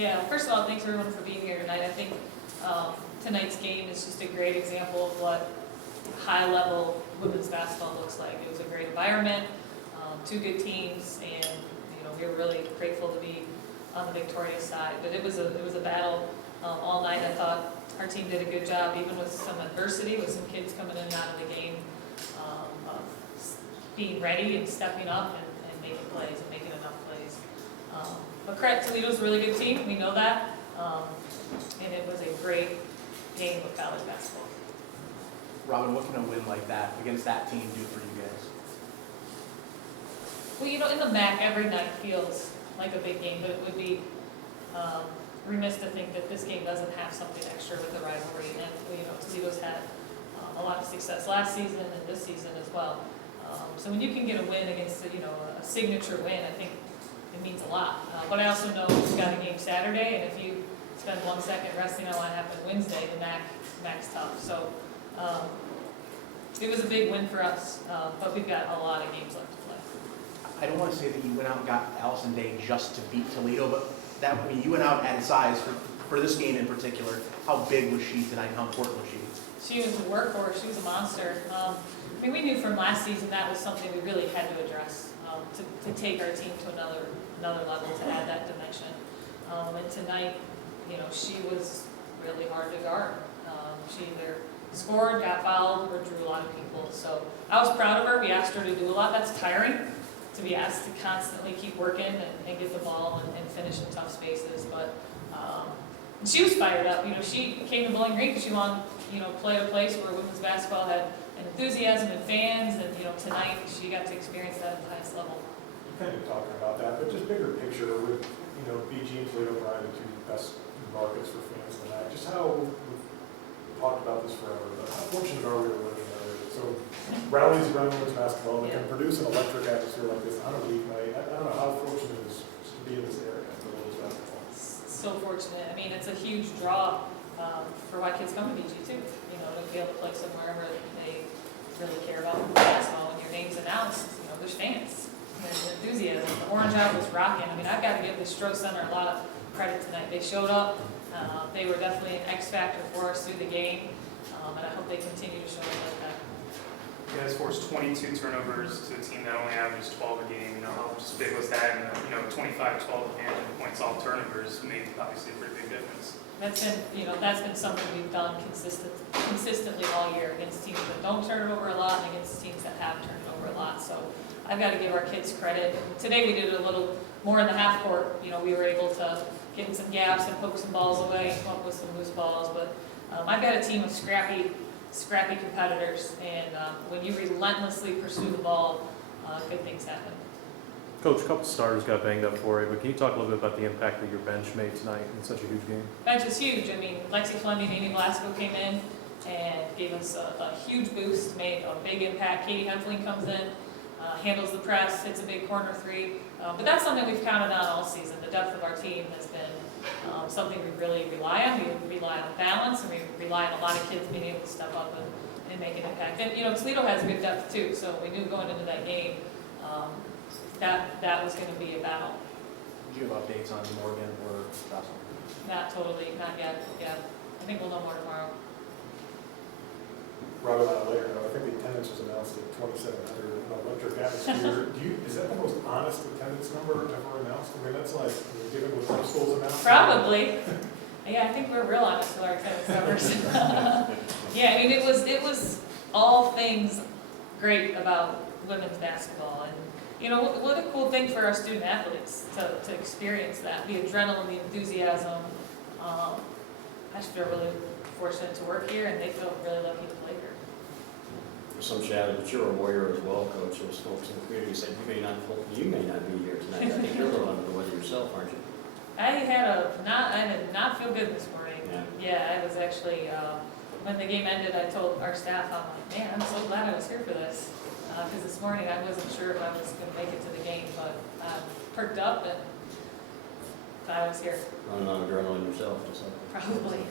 Yeah, first of all, thanks everyone for being here tonight. I think tonight's game is just a great example of what high-level women's basketball looks like. It was a great environment, two good teams, and we were really grateful to be on the victorious side. But it was a battle all night. I thought our team did a good job, even with some adversity, with some kids coming in and out of the game, of being ready and stepping up and making plays and making enough plays. But credit, Toledo's a really good team. We know that, and it was a great game of college basketball. Robin, what can a win like that against that team do for you guys? Well, in the MAC, every night feels like a big game, but it would be remiss to think that this game doesn't have something extra with the rivalry. And Toledo's had a lot of success last season and this season as well. So when you can get a win against a signature win, I think it means a lot. But I also know we've got a game Saturday, and if you spend 1 second resting on what happened Wednesday, the MAC's tough. So it was a big win for us, but we've got a lot of games left to play. I don't want to say that you went out and got Allison Day just to beat Toledo, but you went out at size for this game in particular. How big was she tonight? How important was she? She was a workhorse. She was a monster. We knew from last season that was something we really had to address to take our team to another level, to add that dimension. And tonight, she was really hard to guard. She either scored, got fouled, or drew a lot of people. So I was proud of her. We asked her to do a lot. That's tiring, to be asked to constantly keep working and get the ball and finish in tough spaces. But she was fired up. She came to Bowling Green because she wanted, play at a place where women's basketball had an enthusiasm and fans. And tonight she got to experience that at the highest level. You're kind of talking about that, but just bigger picture with BG and Toledo probably the two best markets for fans tonight. Just how we've talked about this forever, but how fortunate are we to live in that area? So rallies around women's basketball, they can produce an electric atmosphere like this on a weeknight. I don't know how fortunate it is to be in this area for women's basketball. So fortunate. It's a huge draw for why kids come to BG too. To be able to play somewhere where they really care about basketball. When your name's announced, there's fans. There's enthusiasm. The orange out was rocking. I've got to give the Stroh Center a lot of credit tonight. They showed up. They were definitely an X factor for us through the game, and I hope they continue to show up like that. You guys forced 22 turnovers to a team that only averages 12 a game. How big was that? And 25-12 advantage points off turnovers made obviously a pretty big difference. That's been something we've done consistently all year against teams that don't turn it over a lot and against teams that have turned it over a lot. So I've got to give our kids credit. Today we did it a little more in the half court. We were able to get in some gaps and poke some balls away, come up with some loose balls. But I've got a team of scrappy competitors, and when you relentlessly pursue the ball, good things happen. Coach, a couple starters got banged up for you, but can you talk a little bit about the impact that your bench made tonight in such a huge game? Bench is huge. Lexi Fleming, Amy Blasco came in and gave us a huge boost, made a big impact. Katie Hempfling comes in, handles the press, hits a big corner three. But that's something we've counted on all season. The depth of our team has been something we really rely on. We rely on balance, and we rely on a lot of kids being able to step up and make an impact. And Toledo has good depth too, so we knew going into that game that was going to be a battle. Did you have updates on Morgan or Russell? Not totally, not yet. Yeah, I think we'll know more tomorrow. Robin, later, I think the attendance was announced at 2,700 in an electric atmosphere. Is that the most honest attendance number ever announced? That's like, given what some schools announced. Probably. Yeah, I think we're real honest with our attendance numbers. Yeah, it was all things great about women's basketball. And what a cool thing for our student athletes to experience that, the adrenaline, the enthusiasm. I just feel really fortunate to work here, and they feel really lucky to play here. There's some shadow, but you're a warrior as well, Coach. Those folks in the community said you may not be here tonight. I think you're a little under the weather yourself, aren't you? I did not feel good this morning. Yeah, I was actually, when the game ended, I told our staff, I'm like, man, I'm so glad I was here for this. Because this morning I wasn't sure if I was going to make it to the game, but perked up and glad I was here. Running on adrenaline yourself, just like Probably.